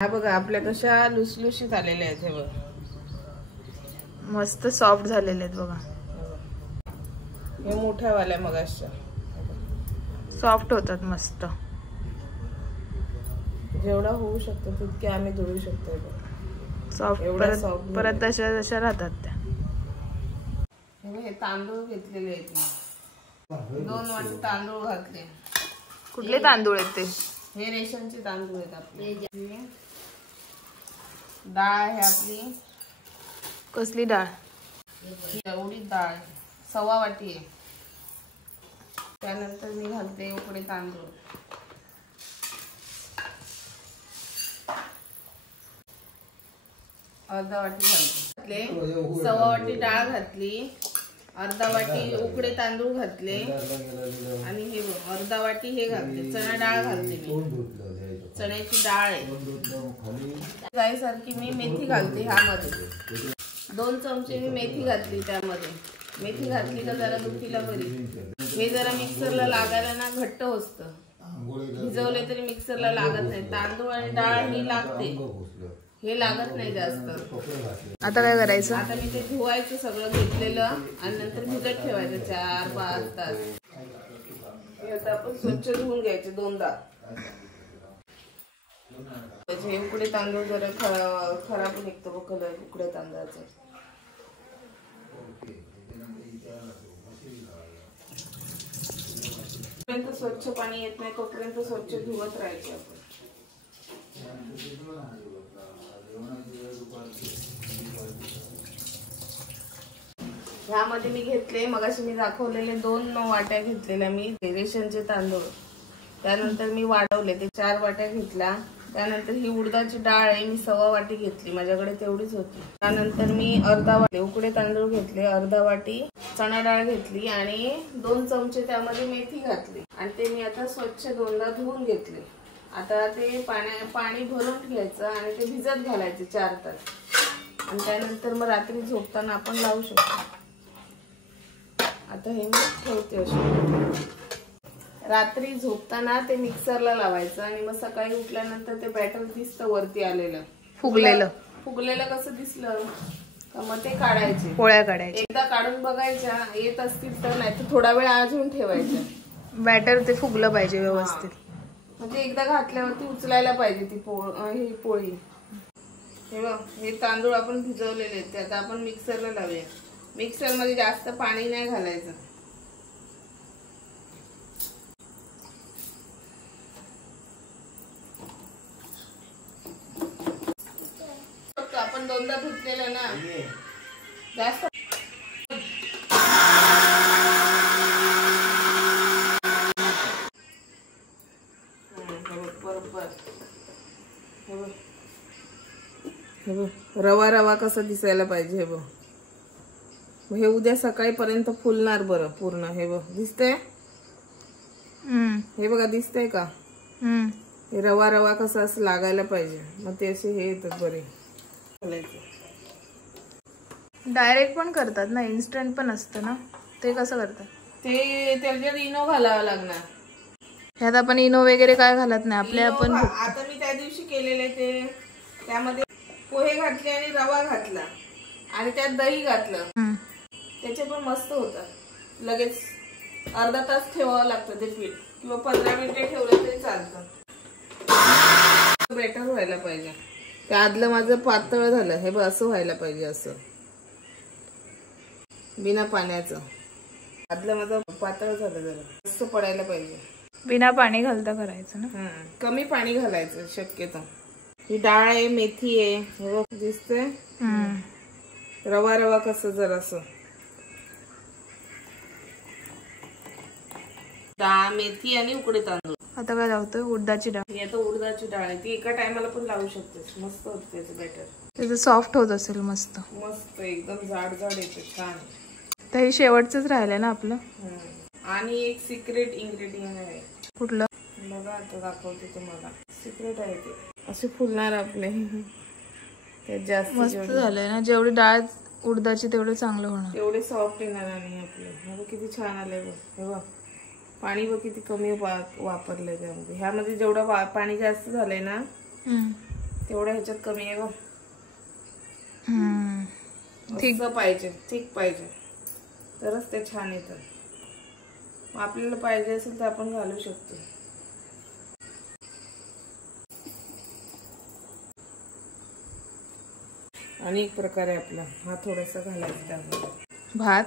हा बघा आपल्या कशा लुसलुशीत आलेल्या आहेत. हे बघा मस्त सॉफ्ट झालेले आहेत बघा. हे मोठ्या वाल्या मगाशच्या सॉफ्ट होतात मस्त. जेवढा होऊ शकतो तितके आम्ही धुवू शकतो. सॉफ्ट परत तशा राहतात त्या. हे तांदूळ घेतलेले आहेत. 2 वाटी तांदूळ घातले. कुठले तांदूळ आहेत ते? हे रेशनचे तांदूळ आहेत आपले. डाळ आहे आपली. कसली डाळ? उडीद डाळ 1.25 वाटी आहे. त्यानंतर मी घालते उकडे तांदूळ. अर्धा वाटी घातले. 1.25 वाटी डाळ घातली. अर्धा वाटी उकडे तांदूळ घातले आणि हे अर्धा वाटी हे घातले. चणा डाळ घालते मी. चण्याची डाळ आहे. जायसारखी मी मेथी घालते. ह्यामध्ये 2 चमचे मी मेथी घातली. त्यामध्ये मेथी घातली का जरा दुखीला बरी. हे जरा मिक्सरला लागायला ना घट्ट असतं. भिजवले तरी मिक्सरला लागत नाही. तांदूळ आणि डाळ ही लागते. हे लागत नाही जास्त. आता काय करायचं? आता मी ते धुवायचं सगळं घेतलेलं आणि नंतर भिजत ठेवायचं 4-5 तास. आता आपण स्वच्छ धुवून घ्यायचे 2दा. हे उकडे तांदूळ जरा खराब निघतो बघ कलर उकडे तांदळाचा. जोपर्यंत स्वच्छ पाणी येत नाही तोपर्यंत स्वच्छ धुवत राहायचे आपण. ह्यामध्ये मी घेतले मगाशी मी दाखवलेले 2 वाट्या घेतलेल्या मी रेशनचे तांदूळ. त्यानंतर मी वाढवले ते 4 वाट्या घेतल्या. त्यानंतर ही उडदाची डाळ आहे मी 1.25 वाटी घेतली. माझ्याकडे तेवढीच होती. त्यानंतर मी अर्धा वाटी उकडे तांदूळ घेतले. अर्धा वाटी चणा डाळ घेतली आणि 2 चमचे त्यामध्ये मेथी घातली आणि ते मी आता स्वच्छ 2दा धुवून घेतले. आता ते पाणी भरून घ्यायचं आणि ते भिजत घालायचे 4 तास आणि त्यानंतर मग रात्री झोपताना आपण लावू शकतो. आता हे मी ठेवते असे. रात्री झोपताना ते मिक्सरला लावायचं आणि मग सकाळी उठल्यानंतर ते बॅटर दिसतं वरती आलेलं फुगलेलं कसं दिसलं का मग ते काढायचे. पोळ्या काढायच्या. एकदा काढून बघायच्या येत असतील तर, नाही तर थोडा वेळ अजून ठेवायचं. बॅटर ते फुगलं पाहिजे व्यवस्थित. म्हणजे एकदा घातल्यावरती उचलायला पाहिजे ती ही पोळी. हे बघ हे तांदूळ आपण भिजवलेले आहेत ते आता आपण मिक्सरला लावूया. मिक्सर मध्ये जास्त पाणी नाही घालायचं. आपण 2दा धुतलेलं ना जास्त. रवा रवा कसा दिसायला पाहिजे. हे बघ हे उद्या सकाळीपर्यंत फुलणार बरं पूर्ण. हे बघ दिसतंय. हे बघा दिसतंय का? हे रवा रवा कसा असं लागायला पाहिजे. मग ते असे हे येतात बरे. डायरेक्ट पण करतात ना, इन्स्टंट पण असतं ना, ते कसं करतात? ते त्याच्यात इनो घालावं लागणार. ह्यात आपण इनो वगैरे काय घालत नाही आपल्या. आपण आता मी त्या दिवशी केलेले ते त्यामध्ये पोहे घातले आणि रवा घातला आणि त्यात दही घातलं. त्याचे पण मस्त होतात. लगेच अर्धा तास ठेवावं लागतं ते पीठ किंवा 15 मिनिटे ठेवलं तरी चालतं. बेटर व्हायला पाहिजे. ते आदलं माझं पातळ झालं. हे बघ असं व्हायला पाहिजे. असं बिना पाण्याचं आदलं माझं पातळ झालं. जरा असं पडायला पाहिजे. बिना पाणी घालता करायचं ना. कमी पाणी घालायचं शक्यतो. ही डाळ आहे मेथी आहे. हे बघ दिसतंय रवा रवा कसं जरासं. डाळ मेथी आणि उकडे तांदूळ. आता काय लावतोय? उडदाची डाळ. ही आता उडदाची डाळ आहे ती एका टायमाला पण लावू शकतेस. मस्त होते त्याचं बॅटर. त्याचं सॉफ्ट होत असेल मस्त. मस्त एकदम जाड जाड येते छान. तर हे शेवटचंच राहिलंय ना आपलं. आणि एक सिक्रेट इन्ग्रेडियंट आहे. कुठलं? बघा आता दाखवते तुम्हाला. सिक्रेट आहे ते. असे फुलणार आपले. ते जास्त मस्त झालंय ना. जेवढी डाळ उडदाची तेवढं चांगलं होणार. तेवढे सॉफ्ट येणार आणि आपले. हे किती छान आलंय बघ. हे बघ पाणी बघ किती कमी वापरलंय त्यामध्ये. ह्यामध्ये जेवढं पाणी जास्त झालंय ना तेवढ्या ह्याच्यात कमी आहे बघ. ठीक पाहिजे, ठीक पाहिजे, तरच ते छान येतं. आपल्याला पाहिजे असेल तर आपण घालू शकतो. आणि एक प्रकारे आपला हा थोडासा घालायचा त्यामध्ये भात,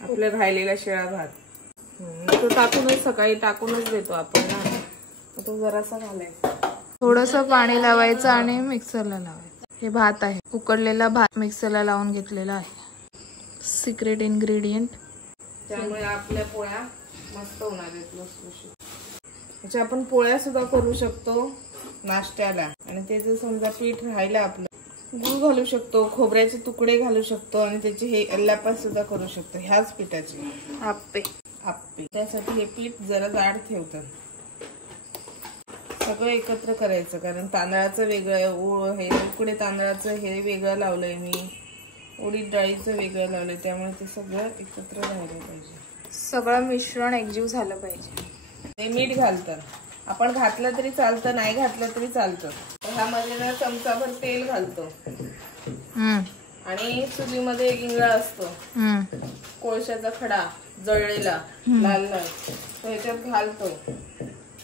आपला राहिलेला शिळा भात. तो टाकूनच सकाळी टाकूनच देतो आपण ना, तो जरासा घालायचा. थोडंसं पाणी लावायचं आणि मिक्सरला लावायचं. हे भात आहे, उकडलेला भात मिक्सरला लावून घेतलेला आहे. Secret ingredient. त्यामुळे आपल्या पोळ्या मस्त होणार आहेत लुसलुशीत. त्याच्या आपण पोळ्या सुद्धा करू शकतो नाश्त्याला. आणि ते जर समजा पीठ राहिलं आपलं, गूळ घालू शकतो, खोबऱ्याचे तुकडे घालू शकतो आणि त्याचे हे अल्लापा सुद्धा करू शकतो ह्याच पिठाचे आप्पे. त्यासाठी हे पीठ जरा जाड ठेवतं. सगळं एकत्र करायचं, कारण तांदळाचं वेगळं, हे उकडे तांदळाचं हे वेगळं लावलंय मी, उडीद डाळीचं वेगळं लावलंय. त्यामुळे ते सगळं एकत्र राहिलं पाहिजे. सगळं मिश्रण एकजीव झालं पाहिजे. ते मीठ घालतं, आपण घातलं तरी चालतं, नाही घातलं तरी चालतं. ह्यामध्ये ना चमचाभर तेल घालतो आणि चुलीमध्ये एक इंगळा असतो, कोळशाचा खडा जळलेला लाल लाल, तो ह्याच्यात घालतो.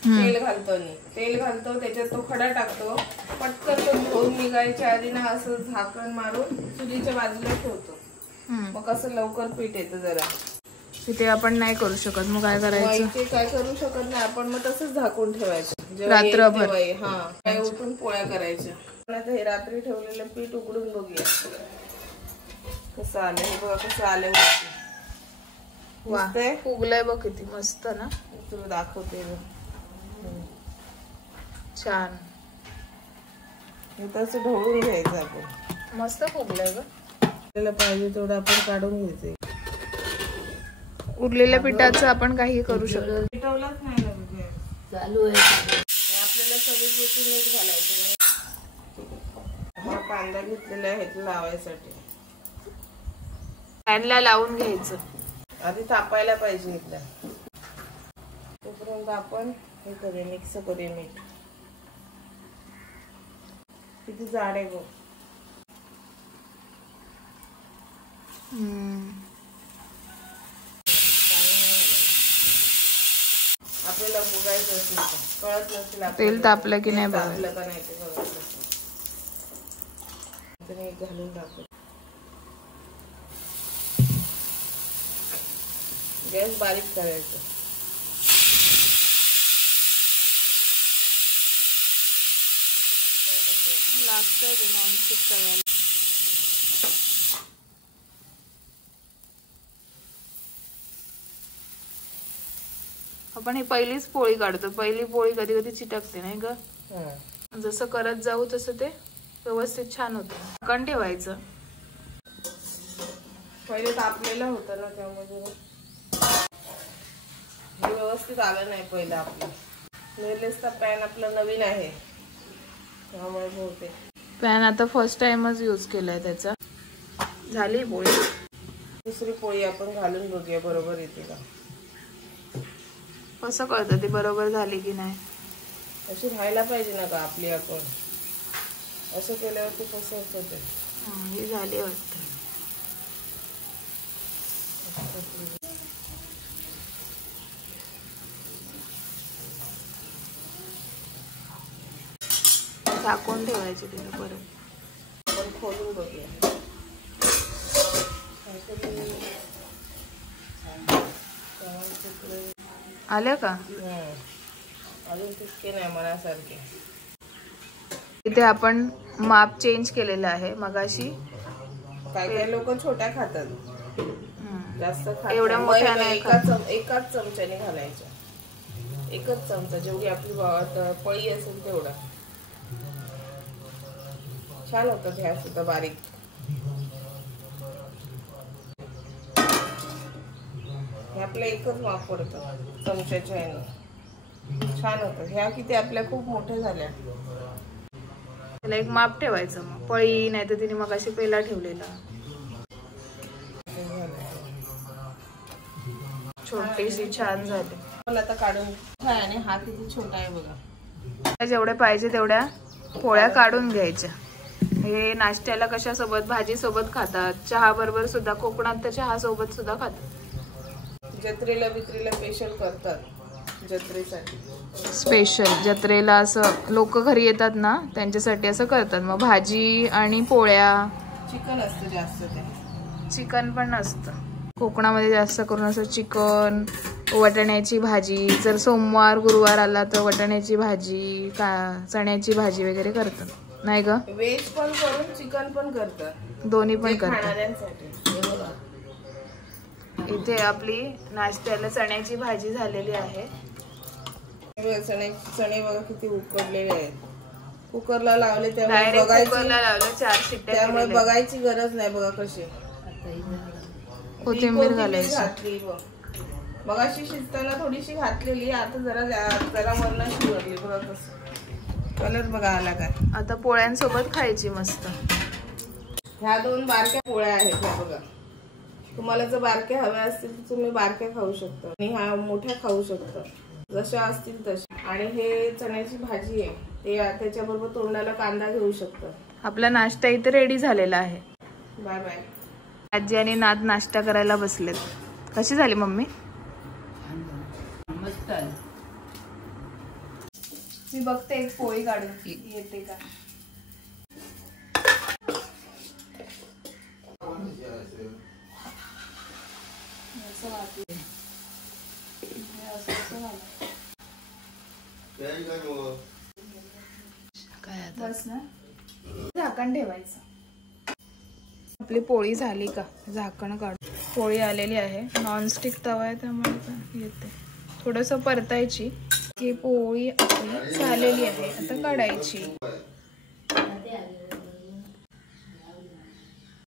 तेल घालतो आणि तेल घालतो, त्याच्यात तो खडा टाकतो. पटकन तो धुवून निघायच्या आधी ना असं झाकण मारून चुलीच्या बाजूला ठेवतो. मग असं लवकर पीठ येतं. जरा तिथे आपण नाही करू शकत, मग काय करायचं? ते काय करू शकत नाही आपण, मग तसंच झाकून ठेवायचं रात्रभर. हा, काय उठून पोळ्या करायच्या. हे रात्री ठेवलेलं पीठ उघडून बघूया कसं आलं. हे बघा कसं आलं. फुगलंय बघ किती मस्त ना. तुला दाखवते छान. तसं ढवळून घ्यायचं आपण. मस्त फुगलंय ग. आपल्याला पाहिजे तेवढं आपण काढून घ्यायचं. उरलेल्या पिठाचं आपण काही करू शकतो. पिठवलंच नाही ना चालू आहे. आपल्याला चवीपुरती मीठ घालायचं. हा कांदा घेतलेला आहे ह्याला लावायसाठी. पॅनला लावून घ्यायचं. आधी तापायला पाहिजे एकदा. तोपर्यंत आपण हे करूया, मिक्स करूया मीठ. किती जाड आहे गो. आपल्याला बघायचं असेल कळत नसेल तेल तापलं की नाही तापलं का नाही ते बघायचं. घालून टाकू. गॅस बारीक करायचं. लागतंय ते नॉनस्टिक करायला. आपण ही पहिलीच पोळी काढतो. पहिली पोळी कधी कधी चिटकते नाही ग. जसं करत जाऊ तसं ते व्यवस्थित छान होतं. झाकण ठेवायचं. पहिले तापलेलं होतं ना, त्यामुळे व्यवस्थित आलं नाही पहिलं. आपलं निर्लेसचा पॅन आपला नवीन आहे त्यामुळे बहुतेक. पॅन आता फर्स्ट टाइमच यूज केलाय त्याचा. झाली पोळी. दुसरी पोळी आपण घालून बघूया बरोबर येते का. कसं कळतं ती बरोबर झाली की नाही? अशी राहायला पाहिजे ना का आपली. आपण असं केल्यावरती कसं होतं. ही झाली वाटतं. झाकून ठेवायची तिला परत. आपण खोलून बघूया. आल्या का? अजून तितके नाही मनासारखे. इथे आपण माप चेंज केलेलं आहे. मगाशी काय काय लोक छोट्या खातात, जास्त खातात. एवढ्या मोठ्या नाही. एकाच चमच्याने घालायच्या. एकच चमचा जेवढी आपली पळी असेल तेवढा. छान होतं ह्या सुद्धा बारीक. आपलं एकच माप पडतं चमच्याच्या ह्याने. छान होतं. ह्या किती आपल्या खूप मोठ्या झाल्या. त्याला एक माप ठेवायचं. मग पळी नाही तर तिने मग अशी पहिला ठेवलेला. छोटीशी छान झाली. मला आता काढून आणि हा किती छोटा आहे बघा. जेवढ्या पाहिजे तेवढ्या पोळ्या काढून घ्यायच्या. हे नाश्त्याला कशासोबत, भाजी सोबत खातात, चहा बरोबर सुद्धा. कोकणात तर चहा सोबत सुद्धा खातात. जत्रेला बित्रेला स्पेशल करतात. जत्रेसाठी स्पेशल जत्रेला असं लोक घरी येतात ना, त्यांच्यासाठी असं करतात. मग भाजी आणि पोळ्या. चिकन असतं जास्त. ते चिकन पण नसतं कोकणामध्ये जास्त करून. असं चिकन, वाटाण्याची भाजी. जर सोमवार गुरुवार आला तर वाटाण्याची भाजी, चण्याची भाजी वगैरे करतात. नाही ग, व्हेज पण करून चिकन पण करतात. दोन्ही पण करतात. खाणाऱ्यांसाठी. इथे आपली नाश्त्याला चण्याची भाजी झालेली आहे. चणे बघा किती उकडलेले आहेत. कुकरला लावले त्यामुळे कुकरला लावलं 4 शिट्ट्या. त्यामुळे बघायची गरज नाही. बघा कशी कोथिंबीर घालायची. घातली मगाशी शिजताना थोडीशी घातलेली. आता जरा वरण शिवरली. बघा कसं कलर बघा आला काय. आता पोळ्यांसोबत खायची मस्त. ह्या 2 बारक्या पोळ्या आहेत. ह्या बघा. तुम्हाला जर बारक्या हव्या असतील तर तुम्ही बारक्या खाऊ शकता आणि ह्या मोठ्या खाऊ शकता, जशा असतील तशा. आणि हे चण्याची भाजी आहे. ते त्याच्याबरोबर तोंडाला कांदा घेऊ शकता. आपला नाश्ता इथे रेडी झालेला आहे. Bye bye. आजी आणि नाद नाश्ता करायला बसलेत. कशी झाली मम्मी? मस्त. मी बघते एक पोळी काढून येते का. बस ना, झाकण ठेवायचं. आपली पोळी झाली का, झाकण काढ. पोळी आलेली आहे. नॉनस्टिक तवा आहे त्यामुळे येते. थोडंसं परतायची. ही पोळी आपली झालेली आहे. आता काढायची.